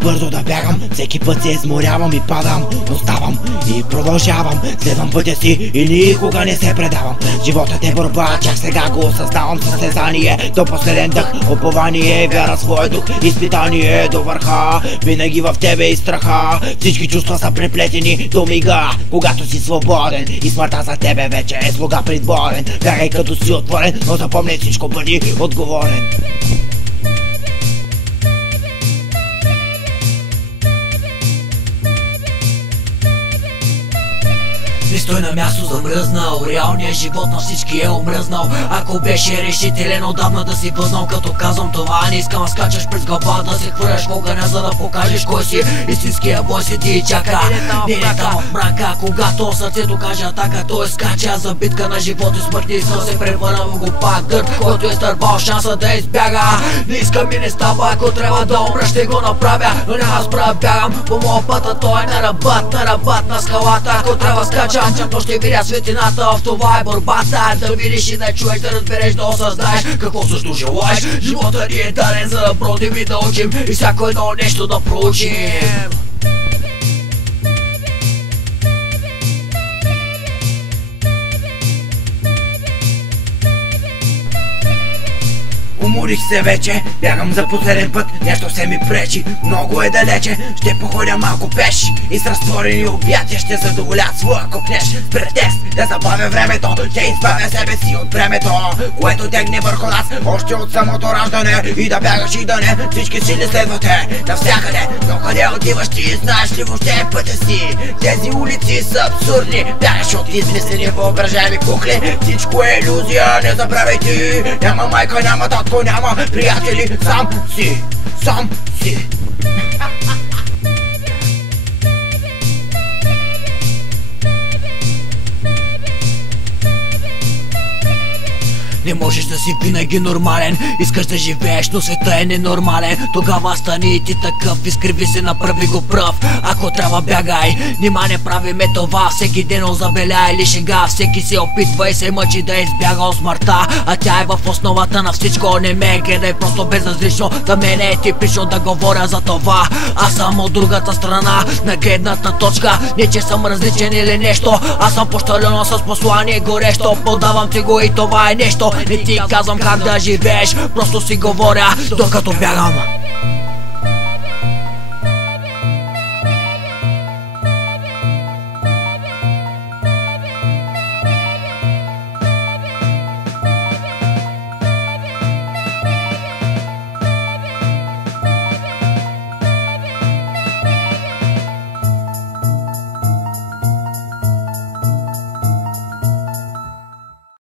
бързо да бягам, всеки път се изморявам и падам, но ставам и продължавам. Следвам пътя си и никога не се предавам. Животът е борба, чак сега го осъзнавам. Състезание до последен дъх, упование, вяра в своя дух, изпитание до върха. Винаги в тебе и страха, всички чувства са преплетени до мига, когато си свободен и смъртта за тебе вече е слуга придворен. Бягай като си отворен, но запомни всичко, бъди отговорен. Не стой на място замръзнал, реалният живот на всички е омръзнал. Ако беше решителен отдавна да си възнал, като казвам това не искам, скачаш през глава да се хвърляш в огъня, за да покажеш кой си. Истинския бой седи и чака, не там в мрака. Когато сърцето каже атака, той скача за битка на живот и смърт. Не искам се превърна в глупак дърт, който е стърбал шанса да избяга. Не искам и не става, ако трябва да умра ще го направя, но няма спра, бягам по моя път, а той е на ръбът на скалата. Ако трябва скача, но ще видя светлината, в това е борбата. Да видиш и да чуеш, да разбереш, да осъзнаеш какво също желаеш. Живота ни е даден за да бродим и да учим и всяко едно нещо да проучим. Уморих се вече, бягам за последен път, нещо се ми пречи, много е далече. Ще походя малко пеш и с разтворени обятия ще задоволя своя копнеж. С претекст да забавя времето, ще избавя себе си от времето, което тегне върху нас още от самото раждане. И да бягаш и да не, всички сили следвате навсякъде. Но къде отиваш ти, знаеш ли въобще пътя си? Тези улици са абсурдни, бягаш от измислени въображаеми кухли. Всичко е илюзия, не забравяй ти. Няма майка, няма татко, няма приятели, сам си. Не можеш да си винаги нормален, искаш да живееш, но света е ненормален. Тогава стани и ти такъв, изкриви се, направи го пръв. Ако трябва бягай, нима не правиме това всеки ден, забеляй или шега. Всеки се опитва и се мъчи да избяга от смъртта, а тя е в основата на всичко. Не ме гледай просто безразлично, да мене е типично да говоря за това. Аз съм от другата страна на гледната точка, не че съм различен или нещо. Аз съм пощалено с послание горещо, подавам ти го и това е нещо. Не ти казвам как да живееш, просто си говоря докато бягам.